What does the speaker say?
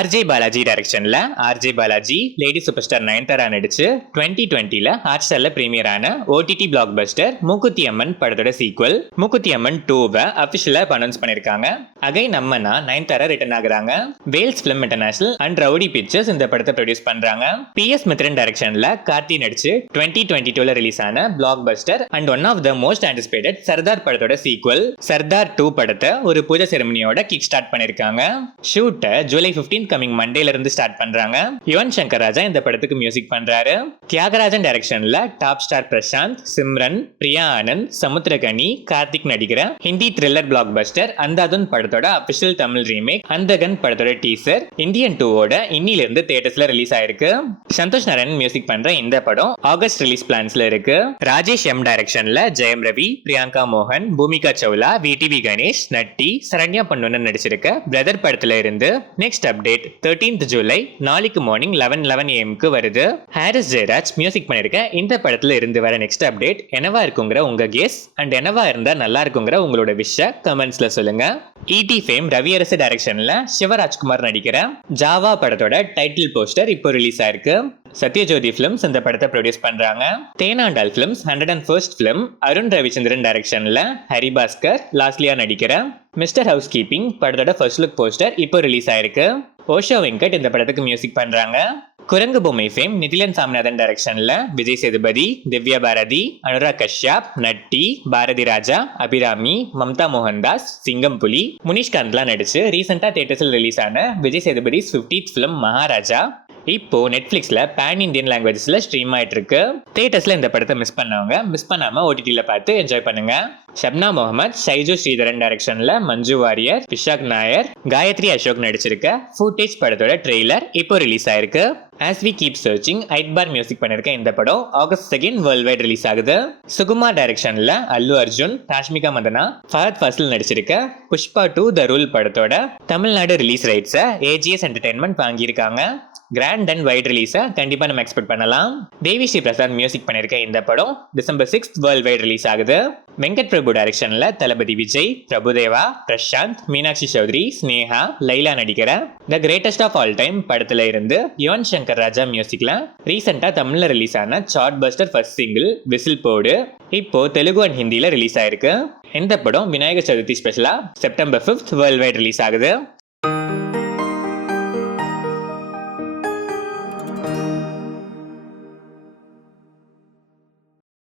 RJ Balaji டைரக்ஷன்ல RJ Balaji lady super star Nayanthara நடிச்சு 2020ல hot ஸ்டார்ல பிரீமியர் ஆன ஓடிடி பிளாக் பஸ்டர் மூக்குத்தி அம்மன் படத்தோட சீக்வல் மூக்குத்தி அம்மன் 2 அபிஷியலா அனௌன்ஸ் பண்ணிருக்காங்க. அகைன் நம்மனா நயன்தாரா ரிட்டர்ன் ஆகுறாங்க. Vels film international and rowdy pictures இந்த படத்தை ப்ரொடியூஸ் பண்றாங்க. PS மித்ரன் டைரக்ஷன்ல கார்த்தி நடிச்சு 2022ல ரிலீஸ் ஆன blockbuster and one of the most anticipated Sardar படத்தோட சீக்வல் சர்தார் 2 படத்தை ஒரு பூஜை செரமனியோட கிக் ஸ்டார்ட் பண்ணிருக்காங்க. ஷூட்டை ஜூலை 15 கமிங் மண்டேல இருந்து ஸ்டார்ட் பண்றாங்க. யுவன் சங்கர் ராஜா இந்த படத்துக்கு மியூசிக் பண்றாரு. தியாகராஜன் டைரக்ஷன்ல டாப் ஸ்டார் பிரசாந்த், சிம்ரன், பிரியா ஆனந்த், சமுத்திரகனி, கார்த்திக் நடிக்கிற ஹிந்தி த்ரில்லர் பிளாக் பஸ்டர் அந்தாதுன் படத்தோட அபிஷியல் தமிழ் ரீமேக் அந்தகன் படத்தோட டீசர் இந்தியன் 2வோட இன்னில இருந்து தியேட்டர்ஸ்ல ரிலீஸ் ஆயிருக்கு. சந்தோஷ் நாராயணன் மியூசிக் பண்ற இந்த படம் ஆகஸ்ட் ரிலீஸ் பிளான்ஸ்ல இருக்கு. ராஜேஷ் எம் டைரக்ஷன்ல ஜெயம் ரவி, பிரியங்கா மோகன், பூமிகா சௌலா, விடிவி கணேஷ், நட்டி, சரண்யா பொன்வண்ணன் நடிச்சிருக்க பிரதர் படத்துல இருந்து நெக்ஸ்ட் அப்டேட் 13th ஜூலை நாளைக்கு மார்னிங் 11 AM வருது. ஹாரிஸ் ஜெயராஜ் மியூசிக் பண்ணிருக்க இந்த படத்துல இருந்து வர நெக்ஸ்ட் அப்டேட் என்னவா இருக்குங்கிற உங்க கெஸ் அண்ட் என்னவா இருந்தா நல்லா இருக்குங்கிற உங்களோட விஷ கமெண்ட்ஸ்ல சொல்லுங்க. ET ஃபேம் ரவி அரசு டைரக்ஷன்ல சிவராஜ்குமார் நடிக்கிற ஜாவா படத்தோட டைட்டில் போஸ்டர் இப்போ ரிலீஸ் ஆயிருக்கு. சத்யஜோதி பிலிம்ஸ் இந்த படத்தை ப்ரொடியூஸ் பண்றாங்க. Thenandal films 101st film Arun Ravichandran டைரக்ஷன்ல ஹரிபாஸ்கர் லாஸ்லியா நடிக்கிற மிஸ்டர் ஹவுஸ் கீப்பிங் படத்தோட ஃபர்ஸ்ட் லுக் போஸ்டர் இப்போ ரிலீஸ் ஆயிருக்கு. ஓஷோ வெங்கட் இந்த படத்துக்கு மியூசிக் பண்றாங்க. குரங்கு பொம்மை ஃபேம் நிதிலன் சாமிநாதன் டைரக்ஷன்ல விஜய் சேதுபதி, திவ்யா பாரதி, அனுராக் கஷ்யப், நட்டி, பாரதி ராஜா, அபிராமி, மம்தா மோகன்தாஸ், சிங்கம் புலி, முனிஷ்காந்த்லாம் நடிச்சு ரீசெண்டா தியேட்டர்ஸ்ல ரிலீஸ் ஆன விஜய் சேதுபதி 50th பிலிம் மகாராஜா இப்போ நெட்ஃபிளிக்ஸ்ல பேன் இந்தியன் லாங்குவேஜஸ்ல ஸ்ட்ரீம் ஆயிட்டு இருக்கு. தியேட்டர்ஸ்ல இந்த படத்தை மிஸ் பண்ணவங்க மிஸ் பண்ணாம OTTல பார்த்து என்ஜாய் பண்ணுங்க. ஷப்னா முகமது, ஷைஜு ஸ்ரீதரன் டைரக்ஷன்ல மஞ்சு வாரியர், விஷாக் நாயர், காயத்ரி அசோக் நடிச்சிருக்க ஃபுட்டேஜ் படத்தோட ட்ரெய்லர் இப்போ ரிலீஸ் ஆயிருக்கு. ஆஸ் வி கீப் சர்ச்சிங் ஐட்பார் மியூசிக் பண்ணிருக்க இந்த படம் ஆகஸ்ட் 2 வேர்ல்ட் வைட் ரிலீஸ் ஆகுது. சுகுமார் டைரக்ஷன்ல அல்லு அர்ஜுன், ராஷ்மிகா மந்தனா, ஃபஹத் ஃபாசில் நடிச்சிருக்க புஷ்பா 2 த ரூல் படத்தோட தமிழ்நாடு ரிலீஸ் ரைட்ஸை AGS என்டர்டைன்மெண்ட் வாங்கியிருக்காங்க. கிராண்ட் அண்ட் வைட் ரிலீஸை கண்டிப்பா நம்ம எக்ஸ்பெக்ட் பண்ணலாம். தேவி ஸ்ரீ பிரசாத் மியூசிக் பண்ணிருக்க இந்த படம் December 6 வேர்ல்ட் வைட் ரிலீஸ் ஆகுது. வெங்கட் பிரபு டைரக்ஷன்ல தளபதி விஜய், பிரபுதேவா, பிரசாந்த், மீனாட்சி சௌத்ரி, ஸ்னேகா, லைலா நடிக்கிற the greatest of all time படத்துல இருந்து யுவன் சங்கர் ராஜா மியூசிக்ல ரீசெண்டா தமிழ்ல ரிலீஸ் ஆன chartbuster first single whistle போடு இப்போ தெலுங்கு அண்ட் ஹிந்தில ரிலீஸ் ஆயிருக்கு. இந்த படம் விநாயகர் சதுர்த்தி ஸ்பெஷலா September 5 வேர்ல்ட் வைட் ரிலீஸ் ஆகுது.